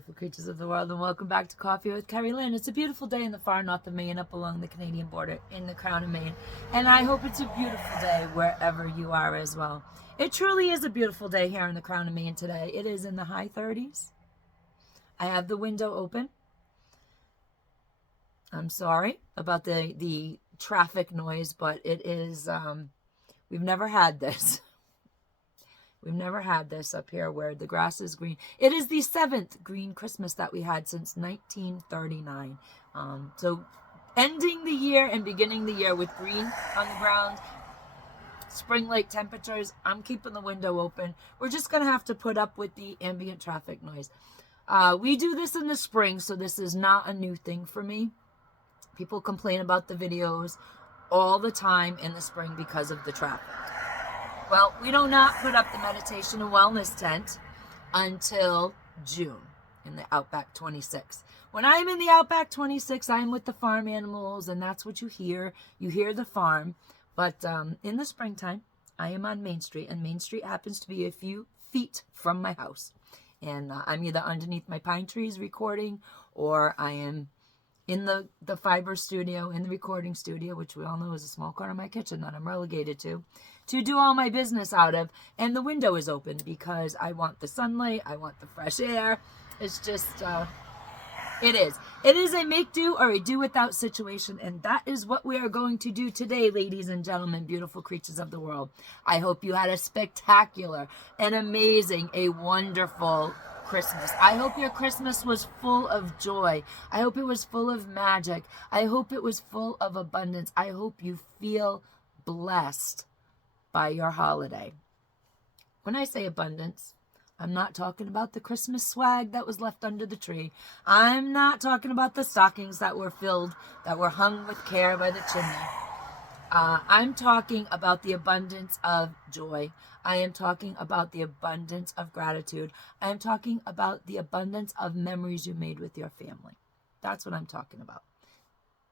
beautiful creatures of the world, and welcome back to Coffee with Kerri-Lynn. It's a beautiful day in the far north of Maine, up along the Canadian border in the crown of Maine, and I hope it's a beautiful day wherever you are as well. It truly is a beautiful day here in the crown of Maine today. It is in the high 30s. I have the window open. I'm sorry about the traffic noise, but it is, we've never had this. We've never had this up here where the grass is green. It is the 7th green Christmas that we had since 1939. So ending the year and beginning the year with green on the ground, spring-like temperatures. I'm keeping the window open. We're just going to have to put up with the ambient traffic noise. We do this in the spring, so this is not a new thing for me. People complain about the videos all the time in the spring because of the traffic. Well, we do not put up the meditation and wellness tent until June in the Outback 26. When I'm in the Outback 26, I'm with the farm animals, and that's what you hear. You hear the farm. But in the springtime, I am on Main Street, and Main Street happens to be a few feet from my house. And I'm either underneath my pine trees recording, or I am in the fiber studio, in the recording studio, which we all know is a small corner of my kitchen that I'm relegated to do all my business out of. And the window is open because I want the sunlight, I want the fresh air. It's just, it is a make do or a do without situation. And that is what we are going to do today, ladies and gentlemen, beautiful creatures of the world. I hope you had a spectacular, an amazing, a wonderful Christmas. I hope your Christmas was full of joy. I hope it was full of magic. I hope it was full of abundance. I hope you feel blessed by your holiday. When I say abundance, I'm not talking about the Christmas swag that was left under the tree. I'm not talking about the stockings that were filled, that were hung with care by the chimney. I'm talking about the abundance of joy. I am talking about the abundance of gratitude. I am talking about the abundance of memories you made with your family. That's what I'm talking about.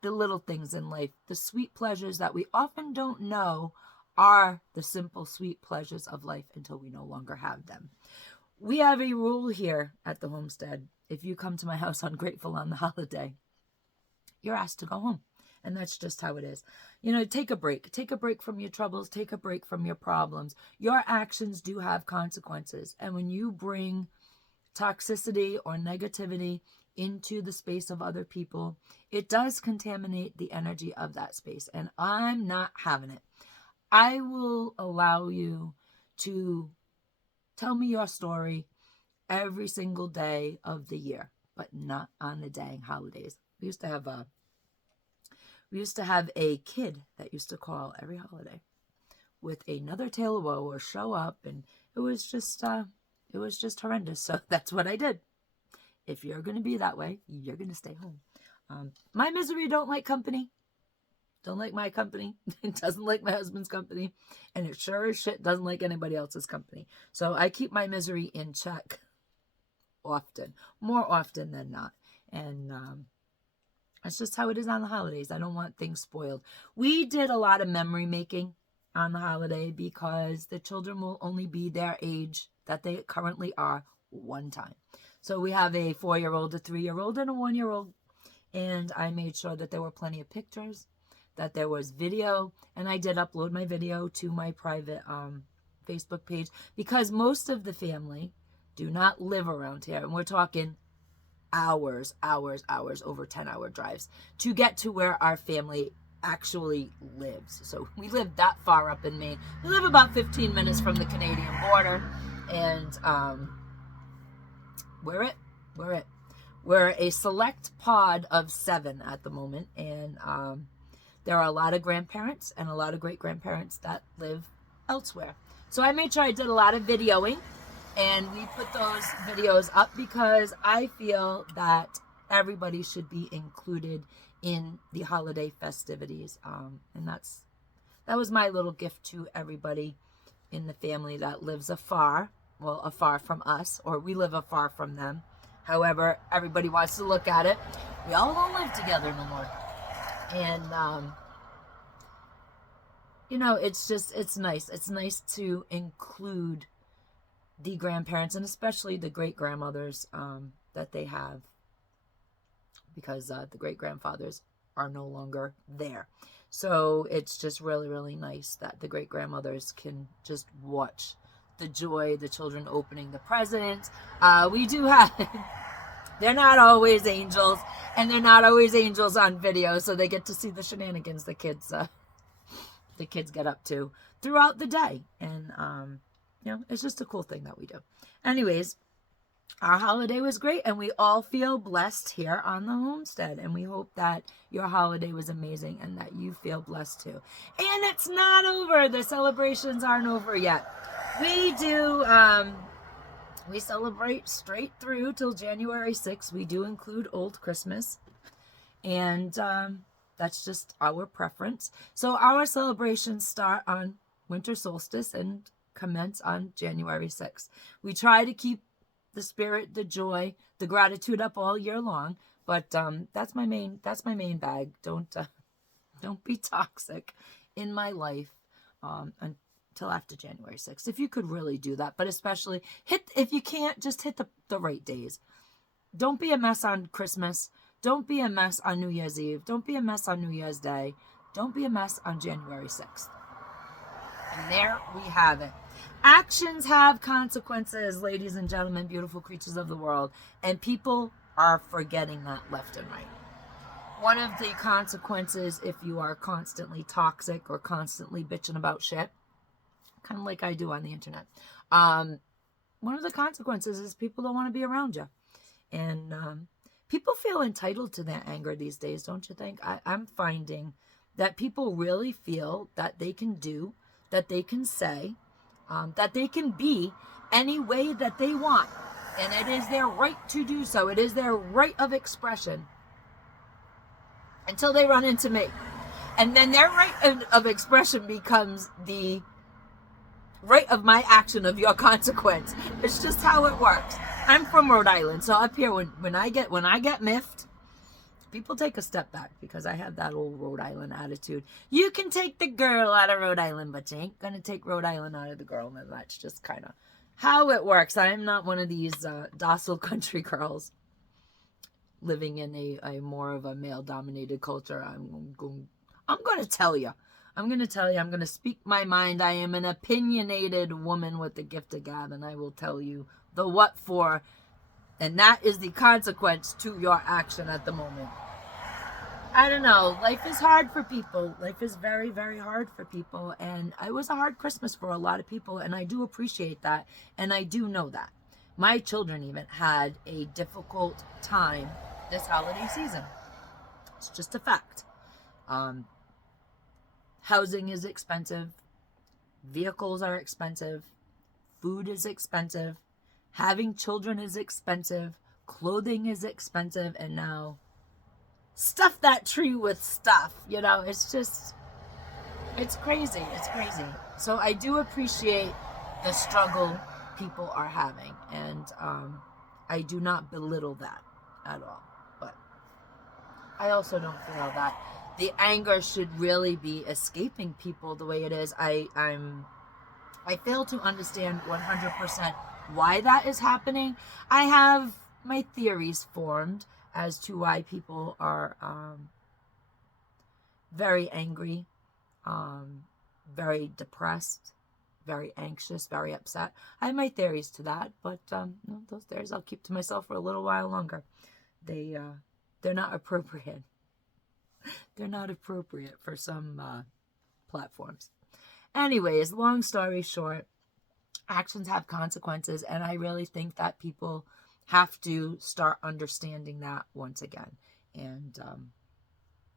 The little things in life, the sweet pleasures that we often don't know are the simple, sweet pleasures of life until we no longer have them. We have a rule here at the Homestead. If you come to my house ungrateful on the holiday, you're asked to go home. And that's just how it is. You know, take a break. Take a break from your troubles. Take a break from your problems. Your actions do have consequences. And when you bring toxicity or negativity into the space of other people, it does contaminate the energy of that space. And I'm not having it. I will allow you to tell me your story every single day of the year, but not on the dang holidays. We used to have a kid that used to call every holiday with another tale of woe or show up, and it was just horrendous. So that's what I did. If you're going to be that way, you're going to stay home. My misery don't like company. Don't like my company. It doesn't like my husband's company. And it sure as shit doesn't like anybody else's company. So I keep my misery in check often. More often than not. And that's just how it is on the holidays. I don't want things spoiled. We did a lot of memory making on the holiday because the children will only be their age that they currently are one time. So we have a 4-year-old, a 3-year-old, and a 1-year-old. And I made sure that there were plenty of pictures, that there was video, and I did upload my video to my private Facebook page because most of the family do not live around here. And we're talking hours, over 10-hour drives to get to where our family actually lives. So we live that far up in Maine. We live about 15 minutes from the Canadian border, and we're a select pod of 7 at the moment, and there are a lot of grandparents and a lot of great-grandparents that live elsewhere. So I made sure I did a lot of videoing, and we put those videos up because I feel that everybody should be included in the holiday festivities. And that was my little gift to everybody in the family that lives afar from us, or we live afar from them. However everybody wants to look at it. We all don't live together no more. And, you know, it's nice. It's nice to include the grandparents and especially the great grandmothers that they have, because the great-grandfathers are no longer there. So it's just really, really nice that the great-grandmothers can just watch the joy, the children opening the presents. We do have, they're not always angels, and they're not always angels on video, so they get to see the shenanigans the kids get up to throughout the day. And, it's just a cool thing that we do. Anyways, our holiday was great, and we all feel blessed here on the homestead, and we hope that your holiday was amazing and that you feel blessed too. And it's not over. The celebrations aren't over yet. We do, we celebrate straight through till January 6th. We do include Old Christmas, and that's just our preference. So our celebrations start on winter solstice and commence on January 6th. We try to keep the spirit, the joy, the gratitude up all year long, but that's my main bag. Don't be toxic in my life until after January 6th. If you could really do that, but especially if you can't, just hit the right days. Don't be a mess on Christmas. Don't be a mess on New Year's Eve. Don't be a mess on New Year's Day. Don't be a mess on January 6th. And there we have it. Actions have consequences, ladies and gentlemen, beautiful creatures of the world. And people are forgetting that left and right. One of the consequences, if you are constantly toxic or constantly bitching about shit, kind of like I do on the internet, one of the consequences is people don't want to be around you. And people feel entitled to their anger these days, don't you think? I'm finding that people really feel that they can do, that they can say, that they can be any way that they want. And it is their right to do so. It is their right of expression. Until they run into me. And then their right of expression becomes the right of my action of your consequence. It's just how it works. I'm from Rhode Island, so up here when I get miffed, people take a step back, because I have that old Rhode Island attitude. You can take the girl out of Rhode Island, but you ain't gonna take Rhode Island out of the girl. And that's just kind of how it works. I am not one of these docile country girls living in a more of a male-dominated culture. I'm going to tell you. I'm going to speak my mind. I am an opinionated woman with the gift of gab, and I will tell you the what for, and that is the consequence to your action at the moment. I don't know. Life is hard for people. Life is very, very hard for people, and it was a hard Christmas for a lot of people, and I do appreciate that, and I do know that. My children even had a difficult time this holiday season. It's just a fact. Housing is expensive. Vehicles are expensive. Food is expensive. Having children is expensive. Clothing is expensive. And now, stuff that tree with stuff. It's crazy. It's crazy. So I do appreciate the struggle people are having. And I do not belittle that at all. But I also don't feel that the anger should really be escaping people the way it is. I fail to understand 100% why that is happening. I have my theories formed as to why people are very angry, very depressed, very anxious, very upset. I have my theories to that, but those theories I'll keep to myself for a little while longer. They're not appropriate. They're not appropriate for some platforms. Anyways, long story short, actions have consequences, and I really think that people have to start understanding that once again. And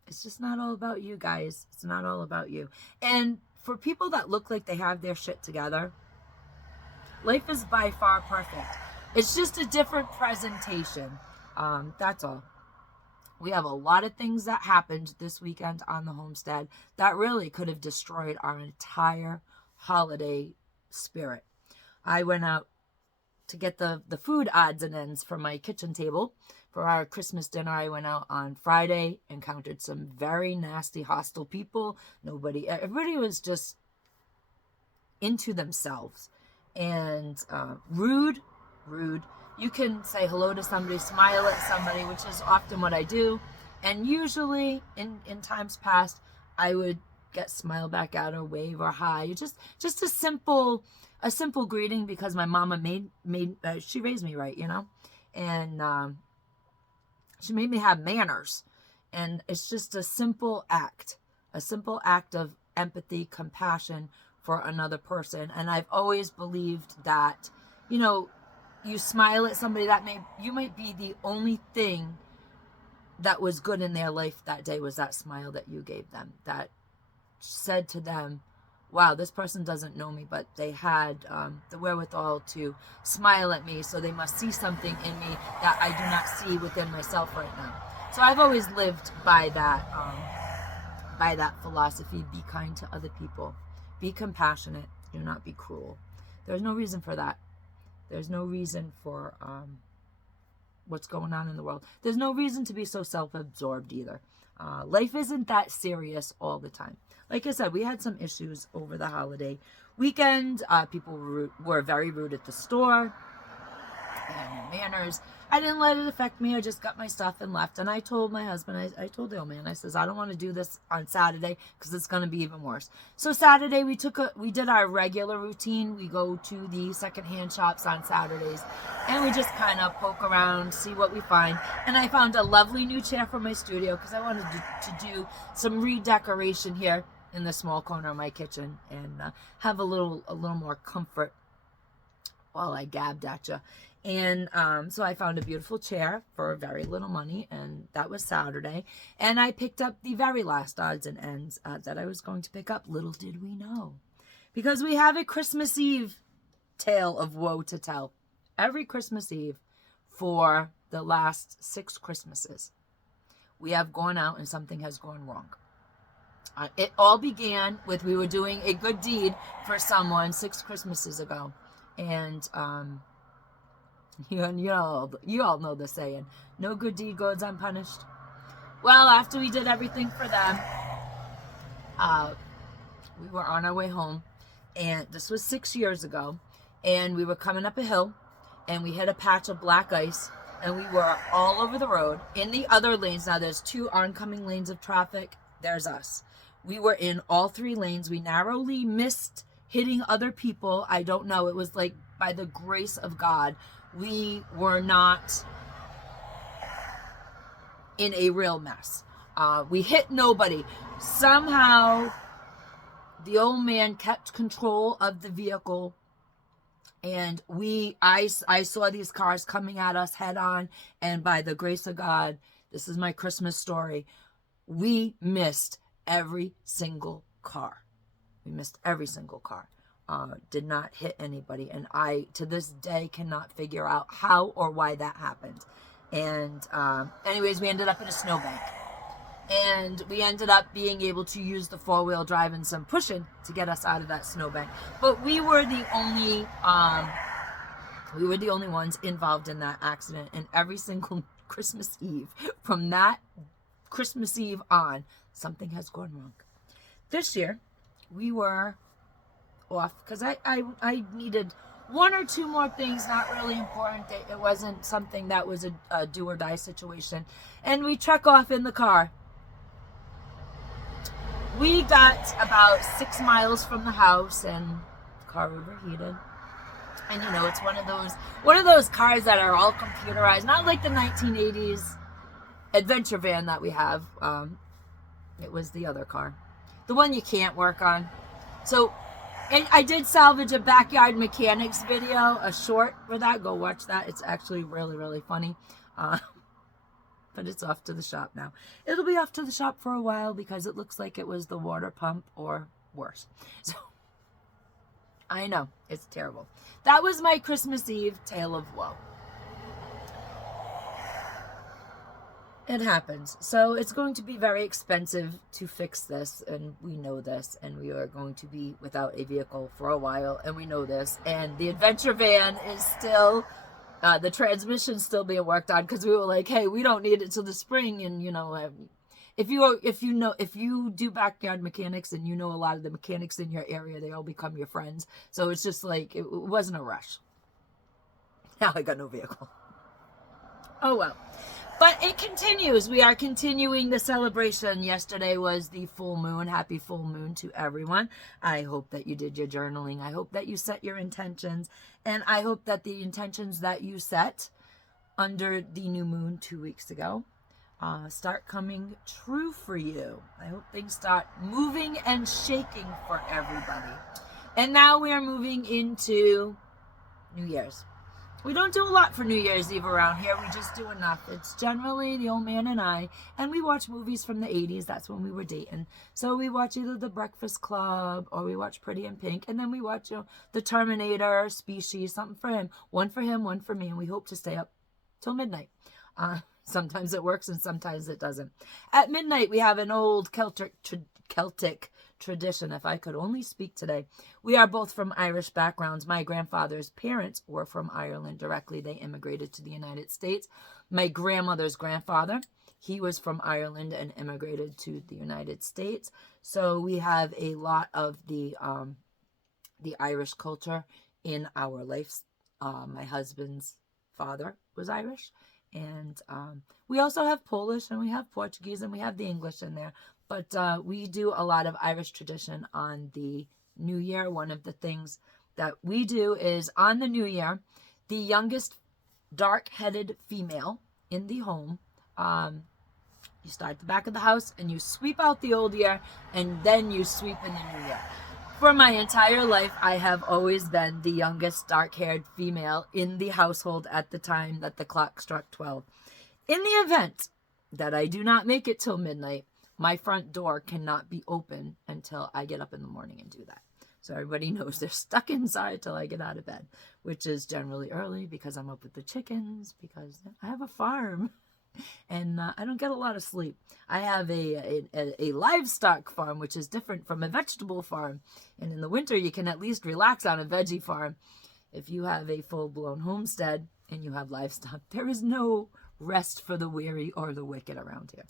it's just not all about you guys. It's not all about you. And for people that look like they have their shit together, life is by far perfect. It's just a different presentation. That's all. We have a lot of things that happened this weekend on the homestead that really could have destroyed our entire holiday spirit. I went out to get the food odds and ends for my kitchen table for our Christmas dinner. I went out on Friday, encountered some very nasty, hostile people. Everybody was just into themselves and rude. you can say hello to somebody, smile at somebody, which is often what I do. And usually in times past, I would get smile back out or wave or hi. Just a simple greeting, because my mama she raised me right, and she made me have manners. And it's just a simple act of empathy, compassion for another person. And I've always believed that, you smile at somebody, you might be the only thing that was good in their life that day, was that smile that you gave them, that said to them, wow, this person doesn't know me, but they had the wherewithal to smile at me, so they must see something in me that I do not see within myself right now. So I've always lived by that philosophy. Be kind to other people. Be compassionate. Do not be cruel. There's no reason for that. There's no reason for what's going on in the world. There's no reason to be so self-absorbed either. Life isn't that serious all the time. Like I said, we had some issues over the holiday weekend. People were very rude at the store. They had no manners. I didn't let it affect me. I just got my stuff and left. And I told my husband, I told the old man, I says, I don't want to do this on Saturday because it's going to be even worse. So Saturday we did our regular routine. We go to the secondhand shops on Saturdays and we just kind of poke around, see what we find. And I found a lovely new chair for my studio because I wanted to do some redecoration here in the small corner of my kitchen and have a little more comfort while I gabbed at you. And so I found a beautiful chair for very little money, and that was Saturday. And I picked up the very last odds and ends that I was going to pick up. Little did we know, because we have a Christmas Eve tale of woe to tell. Every Christmas Eve for the last 6 Christmases, we have gone out and something has gone wrong. It all began with we were doing a good deed for someone 6 Christmases ago, and you all know the saying, no good deed goes unpunished. Well, after we did everything for them, we were on our way home, and this was 6 years ago, and we were coming up a hill, and we hit a patch of black ice, and we were all over the road in the other lanes. Now there's 2 oncoming lanes of traffic. There's us. We were in all 3 lanes. We narrowly missed hitting other people. I don't know. It was like by the grace of God, we were not in a real mess. We hit nobody. Somehow, the old man kept control of the vehicle, and I saw these cars coming at us head on, and by the grace of God, this is my Christmas story, we missed every single car. We missed every single car. Did not hit anybody, and I to this day cannot figure out how or why that happened. And anyways, we ended up in a snowbank, and we ended up being able to use the 4-wheel drive and some pushing to get us out of that snowbank. But we were the only ones involved in that accident. And every single Christmas Eve from that Christmas Eve on, something has gone wrong. This year we were off because I needed 1 or 2 more things, not really important. It wasn't something that was a do or die situation. And we trek off in the car. We got about 6 miles from the house, and the car overheated. And it's one of those cars that are all computerized, not like the 1980s adventure van that we have. It was the other car, the one you can't work on. So, and I did salvage a Backyard Mechanics video, a short for that. Go watch that. It's actually really, really funny. But it's off to the shop now. It'll be off to the shop for a while because it looks like it was the water pump or worse. So, I know, it's terrible. That was my Christmas Eve tale of woe. It happens. So it's going to be very expensive to fix this, and we know this, and we are going to be without a vehicle for a while, and we know this. And the adventure van is still, the transmission's still being worked on, because we were like, hey, we don't need it till the spring. And if you do Backyard Mechanics and you know a lot of the mechanics in your area, they all become your friends. So it's just like it wasn't a rush. Now I got no vehicle. Oh well. But it continues. We are continuing the celebration. Yesterday was the full moon. Happy full moon to everyone. I hope that you did your journaling. I hope that you set your intentions. And I hope that the intentions that you set under the new moon 2 weeks ago start coming true for you. I hope things start moving and shaking for everybody. And now we are moving into New Year's. We don't do a lot for New Year's Eve around here. We just do enough. It's generally the old man and I, and we watch movies from the 80s. That's when we were dating. So we watch either The Breakfast Club or we watch Pretty in Pink, and then we watch The Terminator, Species, something for him. One for him, one for me, and we hope to stay up till midnight. Sometimes it works and sometimes it doesn't. At midnight, we have an old Celtic tradition. If I could only speak today. We are both from Irish backgrounds. My grandfather's parents were from Ireland directly. They immigrated to the United States. My grandmother's grandfather, he was from Ireland and immigrated to the United States. So we have a lot of the Irish culture in our lives. My husband's father was Irish, and we also have Polish, and we have Portuguese, and we have the English in there. But we do a lot of Irish tradition on the New Year. One of the things that we do is on the New Year, the youngest dark-headed female in the home, you start at the back of the house and you sweep out the old year, and then you sweep in the new year. For my entire life, I have always been the youngest dark-haired female in the household at the time that the clock struck 12. In the event that I do not make it till midnight, my front door cannot be open until I get up in the morning and do that. So everybody knows they're stuck inside till I get out of bed, which is generally early because I'm up with the chickens, because I have a farm and I don't get a lot of sleep. I have a livestock farm, which is different from a vegetable farm. And in the winter, you can at least relax on a veggie farm. If you have a full-blown homestead and you have livestock, there is no rest for the weary or the wicked around here.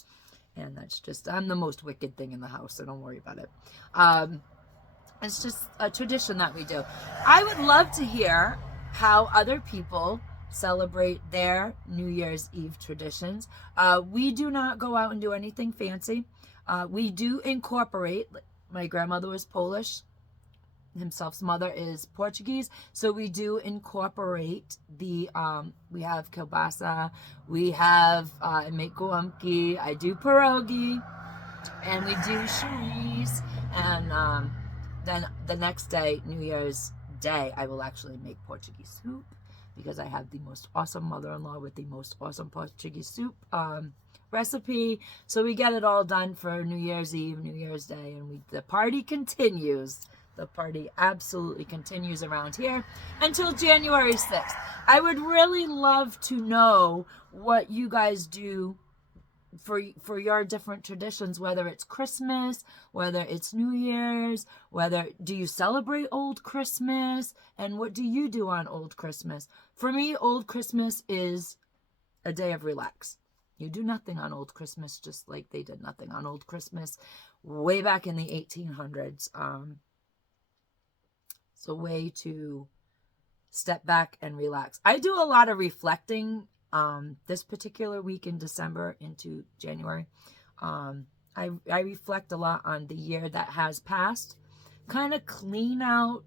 And that's just, I'm the most wicked thing in the house, so don't worry about it. It's just a tradition that we do. I would love to hear how other people celebrate their New Year's Eve traditions. We do not go out and do anything fancy. We do incorporate, my grandmother was Polish, himself's mother is Portuguese, so we do incorporate the we have kielbasa, we have I make gołąbki, I do pierogi, and we do chorizo, and then the next day, New Year's Day, I will actually make Portuguese soup, because I have the most awesome mother-in-law with the most awesome Portuguese soup recipe. So we get it all done for New Year's Eve, New Year's Day, and the party continues. The party absolutely continues around here until January 6th. I would really love to know what you guys do for your different traditions, whether it's Christmas, whether it's New Year's, whether do you celebrate Old Christmas, and what do you do on Old Christmas? For me, Old Christmas is a day of relax. You do nothing on Old Christmas, just like they did nothing on Old Christmas way back in the 1800s. It's a way to step back and relax. I do a lot of reflecting this particular week in December into January. I reflect a lot on the year that has passed, kind of clean out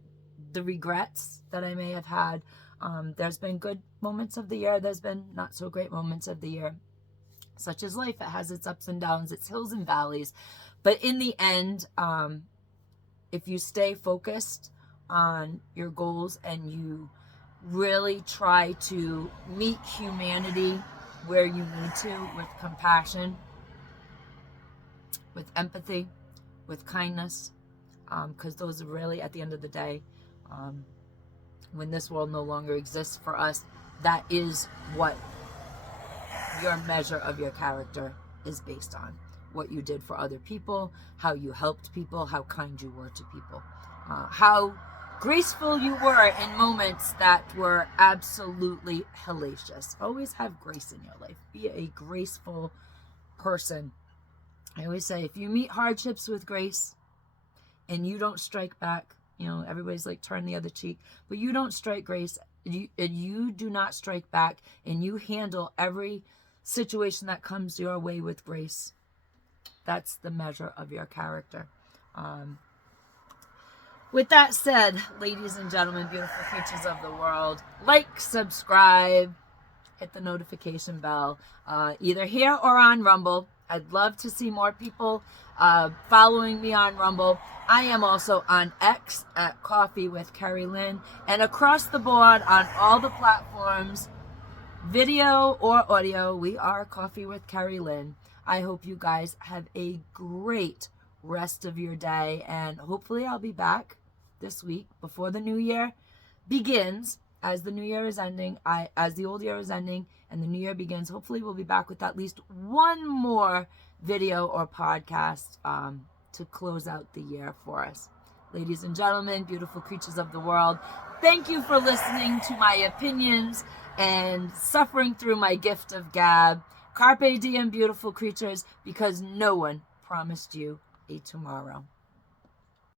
the regrets that I may have had. There's been good moments of the year. There's been not so great moments of the year. Such as life. It has its ups and downs, its hills and valleys. But in the end, if you stay focused on your goals and you really try to meet humanity where you need to, with compassion, with empathy, with kindness, because those are really, at the end of the day, when this world no longer exists for us, that is what your measure of your character is based on. What you did for other people, how you helped people, how kind you were to people, how graceful you were in moments that were absolutely hellacious. Always have grace in your life. Be a graceful person. I always say, if you meet hardships with grace and you don't strike back, you know, everybody's like, turn the other cheek, but you don't strike grace you do not strike back, and you handle every situation that comes your way with grace. That's the measure of your character. With that said, ladies and gentlemen, beautiful creatures of the world, like, subscribe, hit the notification bell, either here or on Rumble. I'd love to see more people following me on Rumble. I am also on X at Coffee with Kerri-Lynn, and across the board on all the platforms, video or audio, we are Coffee with Kerri-Lynn. I hope you guys have a great rest of your day, and hopefully I'll be back this week before the new year begins. As the new year is ending, as the old year is ending and the new year begins, hopefully we'll be back with at least one more video or podcast to close out the year for us. Ladies and gentlemen, beautiful creatures of the world, thank you for listening to my opinions and suffering through my gift of gab. Carpe diem, beautiful creatures, because no one promised you a tomorrow.